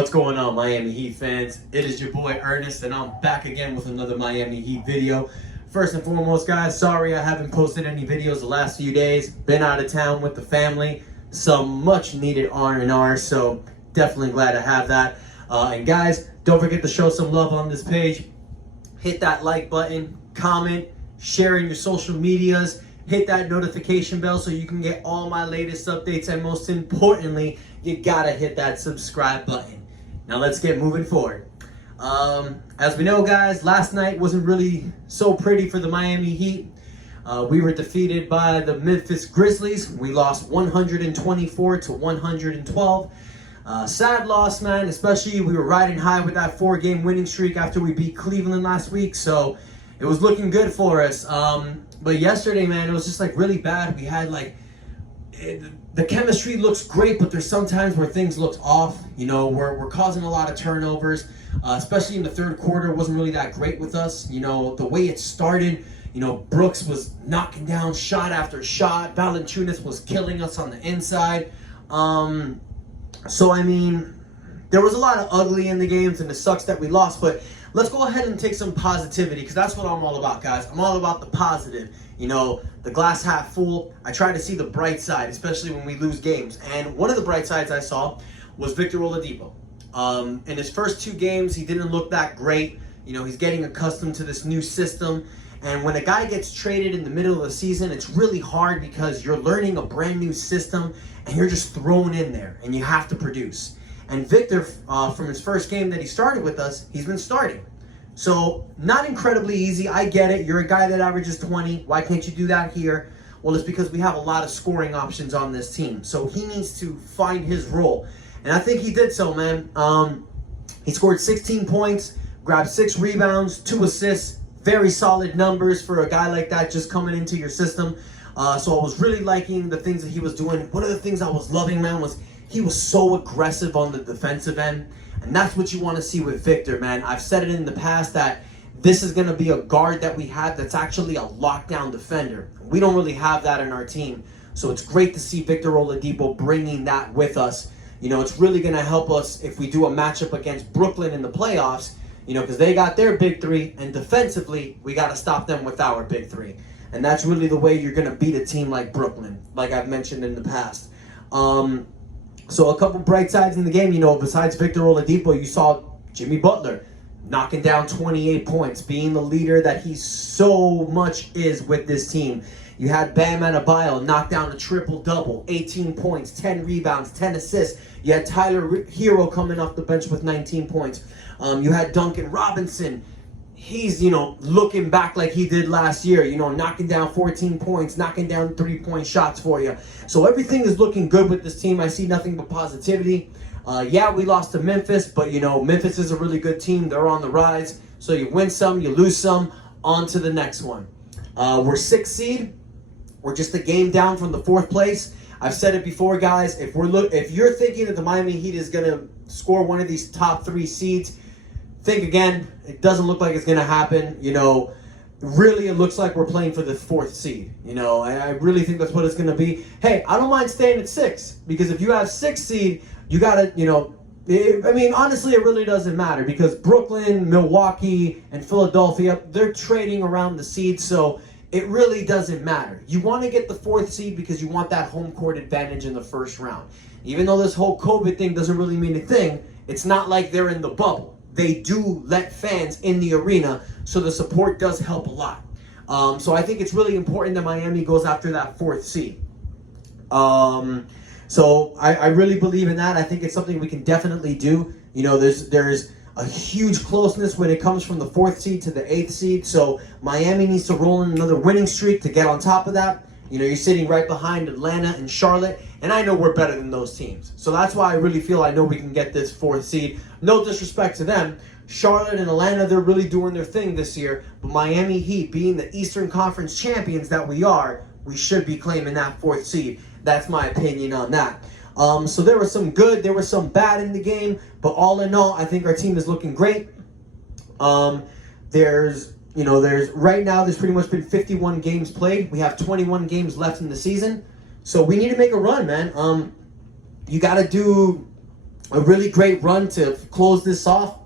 What's going on, Miami Heat fans? It is your boy Ernest, and I'm back again with another Miami Heat video. First and foremost, guys, sorry I haven't posted any videos the last few days. Been out of town with the family. Some much needed R&R, so definitely glad to have that. And guys, don't forget to show some love on this page. Hit that like button, comment, share in your social medias, hit that notification bell so you can get all my latest updates, and most importantly, you gotta hit that subscribe button. Now let's get moving forward. As we know, guys, last night wasn't really so pretty for the Miami Heat. We were defeated by the Memphis Grizzlies. We lost 124 to 112. Sad loss, man, especially we were riding high with that 4-game winning streak after we beat Cleveland last week, so it was looking good for us. But yesterday, man, it was just like really bad. We had the chemistry looks great, but there's sometimes where things look off. You know, we're causing a lot of turnovers, especially in the third quarter. It wasn't really that great with us. You know, the way it started, you know, Brooks was knocking down shot after shot. Valanciunas was killing us on the inside. So, I mean, there was a lot of ugly in the games, and it sucks that we lost, but let's go ahead and take some positivity, because that's what I'm all about, guys. I'm all about the positive. You know, the glass half full. I try to see the bright side, especially when we lose games. And one of the bright sides I saw was Victor Oladipo. In his first 2 games, he didn't look that great. You know, he's getting accustomed to this new system. And when a guy gets traded in the middle of the season, it's really hard because you're learning a brand new system and you're just thrown in there and you have to produce. And Victor, from his first game that he started with us, he's been starting. So, not incredibly easy. I get it. You're a guy that averages 20. Why can't you do that here? Well, it's because we have a lot of scoring options on this team. So, he needs to find his role. And I think he did so, man. He scored 16 points, grabbed 6 rebounds, 2 assists. Very solid numbers for a guy like that just coming into your system. So, I was really liking the things that he was doing. One of the things I was loving, man, was he was so aggressive on the defensive end. And that's what you want to see with Victor, man. I've said it in the past that this is going to be a guard that we have that's actually a lockdown defender. We don't really have that in our team. So it's great to see Victor Oladipo bringing that with us. You know, it's really going to help us if we do a matchup against Brooklyn in the playoffs, you know, because they got their big 3, and defensively, we got to stop them with our big 3. And that's really the way you're going to beat a team like Brooklyn, like I've mentioned in the past. So a couple bright sides in the game, you know, besides Victor Oladipo, you saw Jimmy Butler knocking down 28 points, being the leader that he so much is with this team. You had Bam Adebayo knock down a triple-double, 18 points, 10 rebounds, 10 assists. You had Tyler Hero coming off the bench with 19 points. You had Duncan Robinson. He's, you know, looking back like he did last year, you know, knocking down 14 points, knocking down 3-point shots for you. So everything is looking good with this team. I see nothing but positivity. Yeah, we lost to Memphis, but, you know, Memphis is a really good team. They're on the rise. So you win some, you lose some, on to the next one. We're 6th seed. We're just a game down from the 4th place. I've said it before, guys. If you're thinking that the Miami Heat is going to score one of these top 3 seeds, think again. It doesn't look like it's going to happen. You know, really it looks like we're playing for the 4th seed. You know, I really think that's what it's going to be. Hey, I don't mind staying at 6, because if you have 6th seed, you got to, you know, I mean, honestly, it really doesn't matter, because Brooklyn, Milwaukee, and Philadelphia, they're trading around the seeds, so it really doesn't matter. You want to get the 4th seed because you want that home court advantage in the first round. Even though this whole COVID thing doesn't really mean a thing, it's not like they're in the bubble. They do let fans in the arena, so the support does help a lot. So I think it's really important that Miami goes after that 4th seed. So I really believe in that. I think it's something we can definitely do. You know, there's a huge closeness when it comes from the 4th seed to the 8th seed. So Miami needs to roll in another winning streak to get on top of that. You know, you're sitting right behind Atlanta and Charlotte, and I know we're better than those teams. So that's why I really feel I know we can get this 4th seed. No disrespect to them. Charlotte and Atlanta, they're really doing their thing this year. But Miami Heat, being the Eastern Conference champions that we are, we should be claiming that 4th seed. That's my opinion on that. So there was some good, there was some bad in the game. But all in all, I think our team is looking great. Right now, there's pretty much been 51 games played. We have 21 games left in the season. So we need to make a run, man. You got to do a really great run to close this off.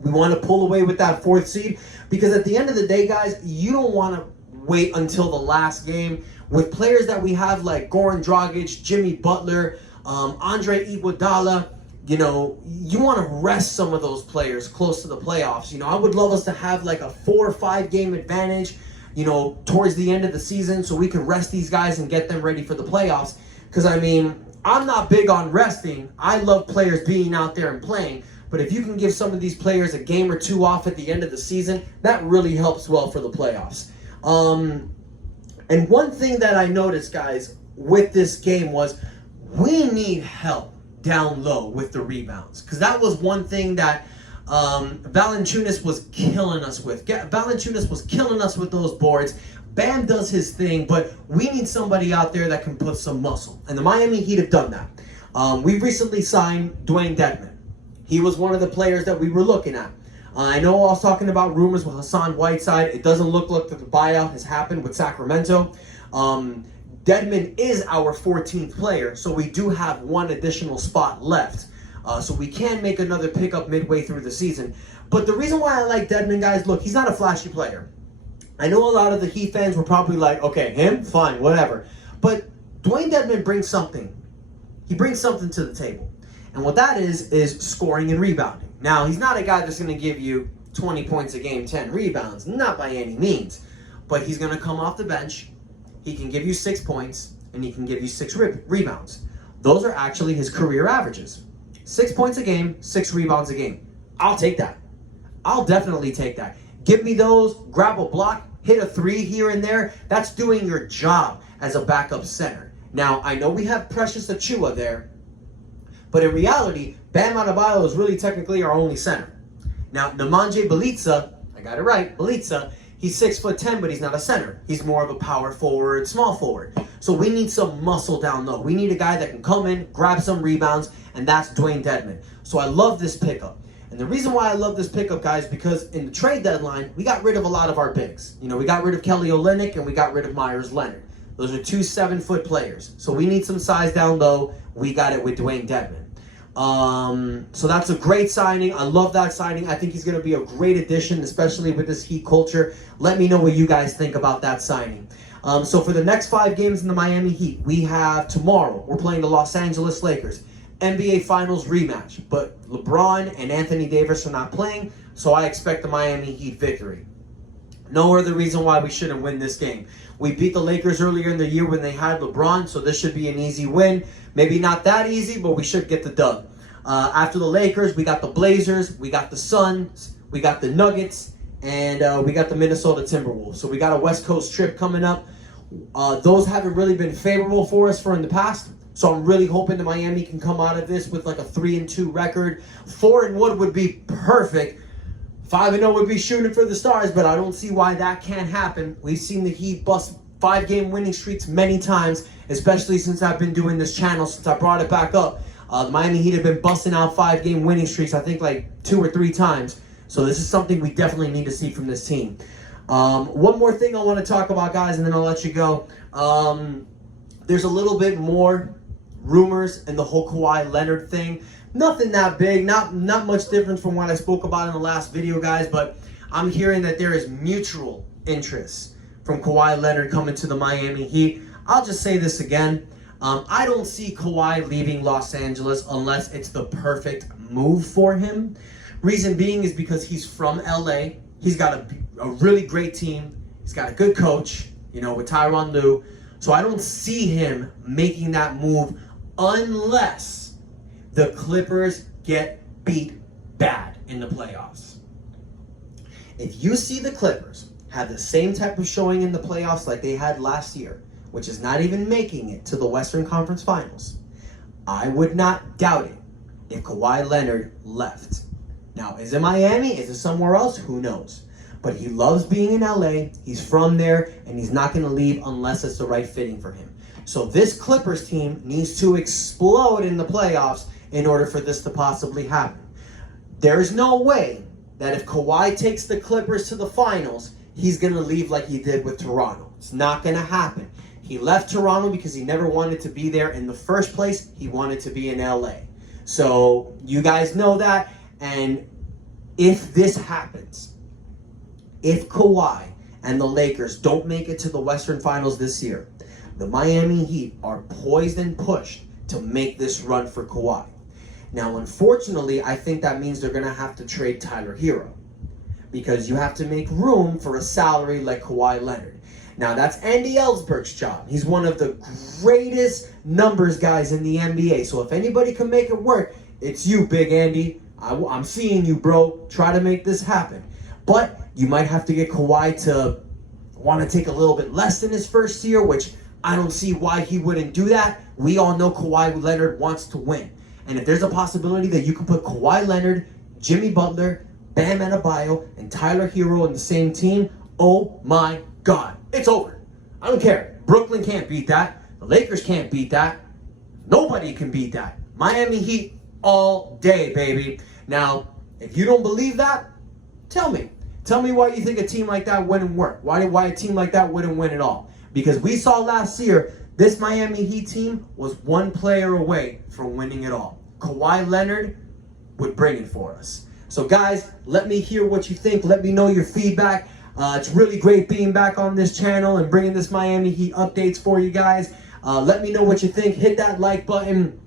We want to pull away with that 4th seed because at the end of the day, guys, you don't want to wait until the last game with players that we have like Goran Dragic, Jimmy Butler, Andre Iguodala. You know, you want to rest some of those players close to the playoffs. You know, I would love us to have like a 4 or 5 game advantage, you know, towards the end of the season so we can rest these guys and get them ready for the playoffs. Because, I mean, I'm not big on resting. I love players being out there and playing. But if you can give some of these players a game or 2 off at the end of the season, that really helps well for the playoffs. And one thing that I noticed, guys, with this game was we need help down low with the rebounds. Because that was one thing that Valanciunas was killing us with. Valanciunas was killing us with those boards. Bam does his thing, but we need somebody out there that can put some muscle. And the Miami Heat have done that. We've recently signed Dewayne Dedman. He was one of the players that we were looking at. I know I was talking about rumors with Hassan Whiteside. It doesn't look like the buyout has happened with Sacramento. Dedman is our 14th player, so we do have one additional spot left. So we can make another pickup midway through the season. But the reason why I like Dedman, guys, look, he's not a flashy player. I know a lot of the Heat fans were probably like, okay, him? Fine, whatever. But Dewayne Dedman brings something. He brings something to the table. And what that is scoring and rebounding. Now, he's not a guy that's going to give you 20 points a game, 10 rebounds. Not by any means. But he's going to come off the bench. He can give you 6 points, and he can give you 6 rebounds. Those are actually his career averages. 6 points a game, 6 rebounds a game. I'll take that. I'll definitely take that. Give me those, grab a block, hit a 3 here and there. That's doing your job as a backup center. Now, I know we have Precious Achiuwa there, but in reality, Bam Adebayo is really technically our only center. Now, Nemanja Bjelica, I got it right, Bjelica, he's 6'10", but he's not a center. He's more of a power forward, small forward. So we need some muscle down low. We need a guy that can come in, grab some rebounds, and that's Dewayne Dedman. So I love this pickup. And the reason why I love this pickup, guys, because in the trade deadline, we got rid of a lot of our bigs. You know, we got rid of Kelly Olynyk and we got rid of Myers Leonard. Those are 2 7-foot players. So we need some size down low. We got it with Dewayne Dedman. So that's a great signing. I love that signing. I think he's going to be a great addition, especially with this Heat culture. Let me know what you guys think about that signing. So for the next 5 games in the Miami Heat, we have tomorrow, we're playing the Los Angeles Lakers. NBA Finals rematch. But LeBron and Anthony Davis are not playing, so I expect the Miami Heat victory. No other reason why we shouldn't win this game. We beat the Lakers earlier in the year when they had LeBron, so this should be an easy win. Maybe not that easy, but we should get the dub. After the Lakers, we got the Blazers, we got the Suns, we got the Nuggets, and we got the Minnesota Timberwolves. So we got a West Coast trip coming up. Those haven't really been favorable for us in the past. So I'm really hoping that Miami can come out of this with like a 3-2 record. 4-1 would be perfect. 5-0 would be shooting for the stars, but I don't see why that can't happen. We've seen the Heat bust 5-game winning streaks many times, especially since I've been doing this channel, since I brought it back up. The Miami Heat have been busting out 5-game winning streaks, I think like 2 or 3 times. So this is something we definitely need to see from this team. One more thing I want to talk about, guys, and then I'll let you go. There's a little bit more rumors and the whole Kawhi Leonard thing. Nothing that big, not much different from what I spoke about in the last video, guys, but I'm hearing that there is mutual interest from Kawhi Leonard coming to the Miami Heat. I'll just say this again. I don't see Kawhi leaving Los Angeles unless it's the perfect move for him. Reason being is because he's from LA. He's got a really great team. He's got a good coach, you know, with Tyronn Lue. So I don't see him making that move unless the Clippers get beat bad in the playoffs. If you see the Clippers have the same type of showing in the playoffs like they had last year, which is not even making it to the Western Conference Finals, I would not doubt it if Kawhi Leonard left. Now, is it Miami? Is it somewhere else? Who knows? But he loves being in LA. He's from there, and he's not going to leave unless it's the right fitting for him. So this Clippers team needs to explode in the playoffs in order for this to possibly happen. There's no way that if Kawhi takes the Clippers to the finals, he's going to leave like he did with Toronto. It's not going to happen. He left Toronto because he never wanted to be there in the first place. He wanted to be in LA. So you guys know that. And if this happens, if Kawhi and the Lakers don't make it to the Western Finals this year, the Miami Heat are poised and pushed to make this run for Kawhi. Now, unfortunately, I think that means they're going to have to trade Tyler Hero, because you have to make room for a salary like Kawhi Leonard. Now, that's Andy Ellsberg's job. He's one of the greatest numbers guys in the NBA. So if anybody can make it work, it's you, Big Andy. I'm seeing you, bro. Try to make this happen. But you might have to get Kawhi to want to take a little bit less than his first year, which I don't see why he wouldn't do that. We all know Kawhi Leonard wants to win. And if there's a possibility that you can put Kawhi Leonard, Jimmy Butler, Bam Adebayo, and Tyler Hero in the same team, oh my God, it's over. I don't care. Brooklyn can't beat that. The Lakers can't beat that. Nobody can beat that. Miami Heat all day, baby. Now, if you don't believe that, tell me. Tell me why you think a team like that wouldn't work. Why a team like that wouldn't win at all. Because we saw last year, this Miami Heat team was one player away from winning it all. Kawhi Leonard would bring it for us. So guys, let me hear what you think. Let me know your feedback. It's really great being back on this channel and bringing this Miami Heat updates for you guys. Let me know what you think. Hit that like button.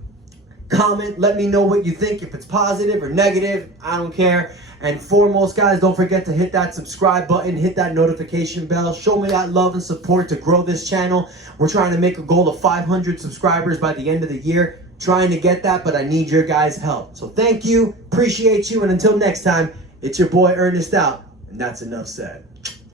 Comment. Let me know what you think. If it's positive or negative, I don't care. And foremost, guys, don't forget to hit that subscribe button. Hit that notification bell. Show me that love and support to grow this channel. We're trying to make a goal of 500 subscribers by the end of the year. Trying to get that, but I need your guys' help. So thank you. Appreciate you. And until next time, it's your boy Ernest out. And that's enough said.